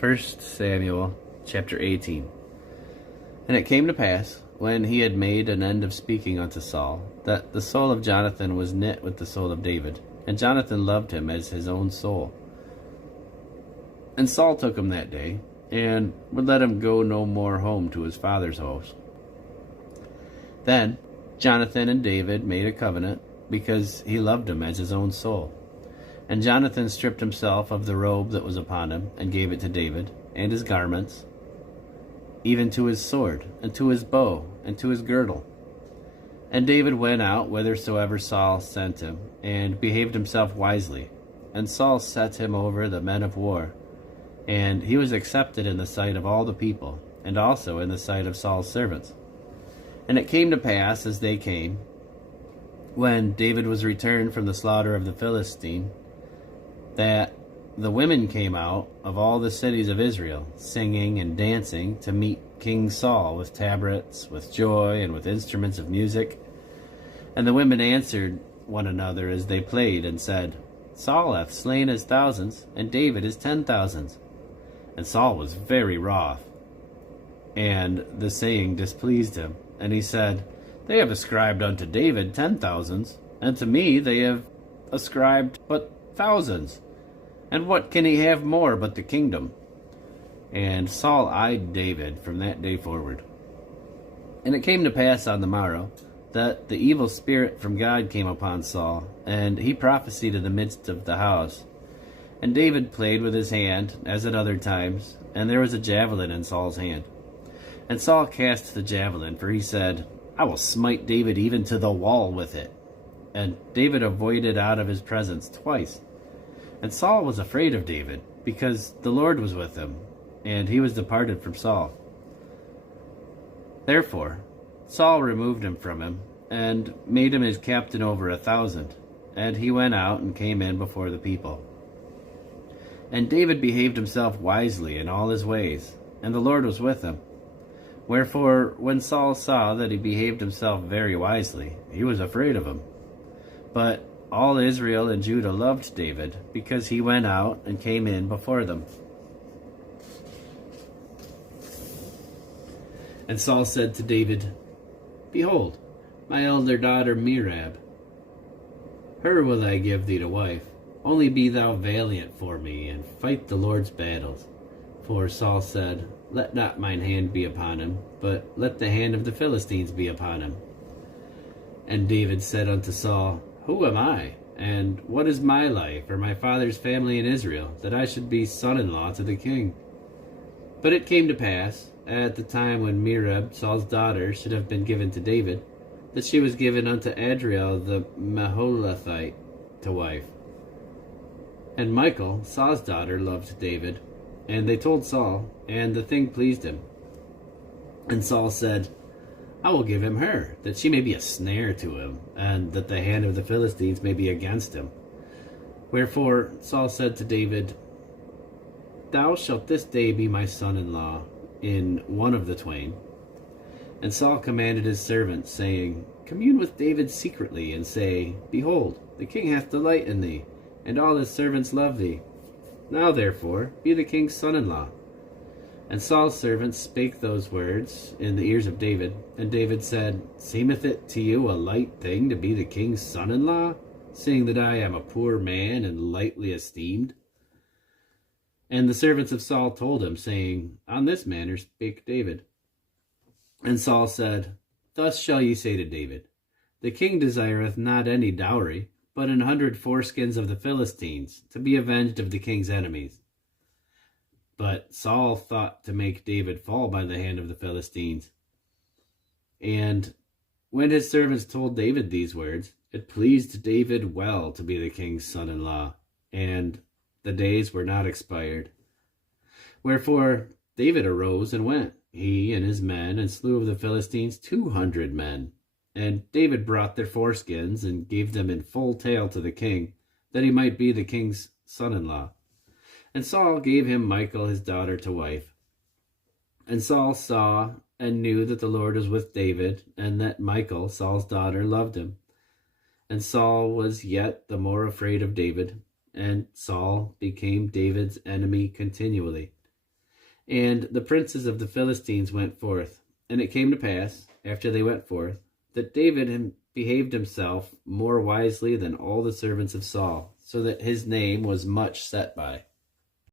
1 Samuel chapter 18. And it came to pass, when he had made an end of speaking unto Saul, that the soul of Jonathan was knit with the soul of David, and Jonathan loved him as his own soul. And Saul took him that day, and would let him go no more home to his father's house. Then Jonathan and David made a covenant, because he loved him as his own soul. And Jonathan stripped himself of the robe that was upon him, and gave it to David, and his garments, even to his sword, and to his bow, and to his girdle. And David went out whithersoever Saul sent him, and behaved himself wisely. And Saul set him over the men of war, and he was accepted in the sight of all the people, and also in the sight of Saul's servants. And it came to pass, as they came, when David was returned from the slaughter of the Philistine, that the women came out of all the cities of Israel, singing and dancing, to meet King Saul with tabrets, with joy, and with instruments of music. And the women answered one another as they played, and said, Saul hath slain his thousands, and David his 10,000s. And Saul was very wroth, and the saying displeased him. And he said, They have ascribed unto David 10,000s, and to me they have ascribed but thousands. And what can he have more but the kingdom? And Saul eyed David from that day forward. And it came to pass on the morrow, that the evil spirit from God came upon Saul, and he prophesied in the midst of the house. And David played with his hand, as at other times, and there was a javelin in Saul's hand. And Saul cast the javelin, for he said, I will smite David even to the wall with it. And David avoided out of his presence twice. And Saul was afraid of David, because the Lord was with him, and he was departed from Saul. Therefore Saul removed him from him, and made him his captain over 1,000. And he went out and came in before the people. And David behaved himself wisely in all his ways, and the Lord was with him. Wherefore, when Saul saw that he behaved himself very wisely, he was afraid of him. But all Israel and Judah loved David, because he went out and came in before them. And Saul said to David, Behold, my elder daughter Merab, her will I give thee to wife. Only be thou valiant for me, and fight the Lord's battles. For Saul said, Let not mine hand be upon him, but let the hand of the Philistines be upon him. And David said unto Saul, Who am I, and what is my life, or my father's family in Israel, that I should be son-in-law to the king? But it came to pass, at the time when Merab, Saul's daughter, should have been given to David, that she was given unto Adriel the Meholathite to wife. And Michal, Saul's daughter, loved David. And they told Saul, and the thing pleased him. And Saul said, I will give him her, that she may be a snare to him, and that the hand of the Philistines may be against him. Wherefore Saul said to David, Thou shalt this day be my son-in-law in one of the twain. And Saul commanded his servants, saying, Commune with David secretly, and say, Behold, the king hath delight in thee, and all his servants love thee. Now therefore be the king's son-in-law. And Saul's servants spake those words in the ears of David. And David said, Seemeth it to you a light thing to be the king's son-in-law, seeing that I am a poor man and lightly esteemed? And the servants of Saul told him, saying, On this manner spake David. And Saul said, Thus shall ye say to David, The king desireth not any dowry, but 100 foreskins of the Philistines, to be avenged of the king's enemies. But Saul thought to make David fall by the hand of the Philistines. And when his servants told David these words, it pleased David well to be the king's son-in-law, and the days were not expired. Wherefore David arose and went, he and his men, and slew of the Philistines 200 men. And David brought their foreskins, and gave them in full tale to the king, that he might be the king's son-in-law. And Saul gave him Michal his daughter to wife. And Saul saw and knew that the Lord was with David, and that Michal, Saul's daughter, loved him. And Saul was yet the more afraid of David, and Saul became David's enemy continually. And the princes of the Philistines went forth. And it came to pass, after they went forth, that David behaved himself more wisely than all the servants of Saul, so that his name was much set by.